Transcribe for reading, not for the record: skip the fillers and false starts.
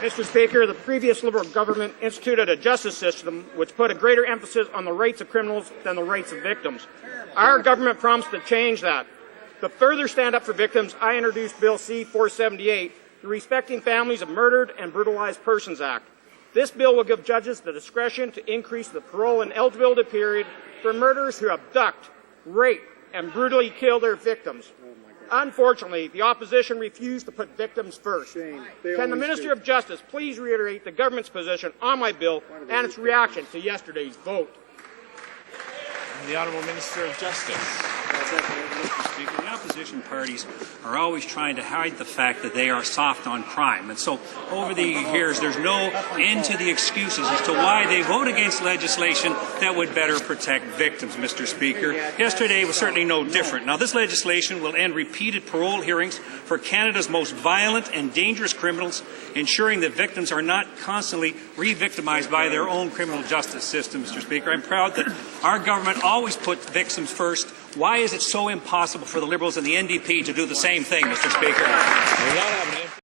Mr. Speaker, the previous Liberal government instituted a justice system which put a greater emphasis on the rights of criminals than the rights of victims. Our government promised to change that. To further stand up for victims, I introduced Bill C-478, the Respecting Families of Murdered and Brutalized Persons Act. This bill will give judges the discretion to increase the parole and eligibility period for murderers who abduct, rape, and brutally kill their victims. Unfortunately, the opposition refused to put victims first. Can the Minister of Justice please reiterate the government's position on my bill and its reaction to yesterday's vote? The Honourable Minister of Justice. Mr. Speaker, the opposition parties are always trying to hide the fact that they are soft on crime. And so over the years, there's no end to the excuses as to why they vote against legislation that would better protect victims, Mr. Speaker. Yesterday was certainly no different. Now, this legislation will end repeated parole hearings for Canada's most violent and dangerous criminals, ensuring that victims are not constantly re-victimized by their own criminal justice system, Mr. Speaker. I'm proud that our government always puts victims first. Why is it so impossible for the Liberals and the NDP to do the same thing, Mr. Speaker?